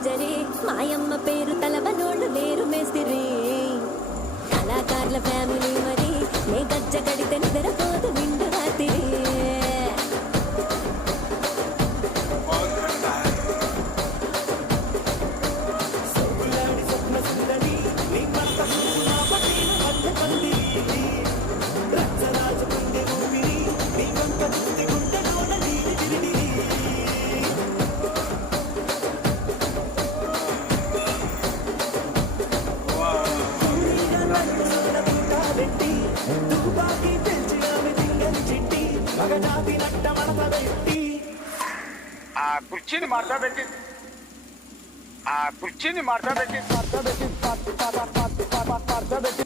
century మాయమ్మ పేరు తలవనోళ్ళు లేరు మేస్తిరి కళాకారుల ఫ్యామిలీ మరి నే గజ్జ కడితే నిద్రపోదు నిండు రాత్రి ఆ కుర్చీని మార్చబెట్టి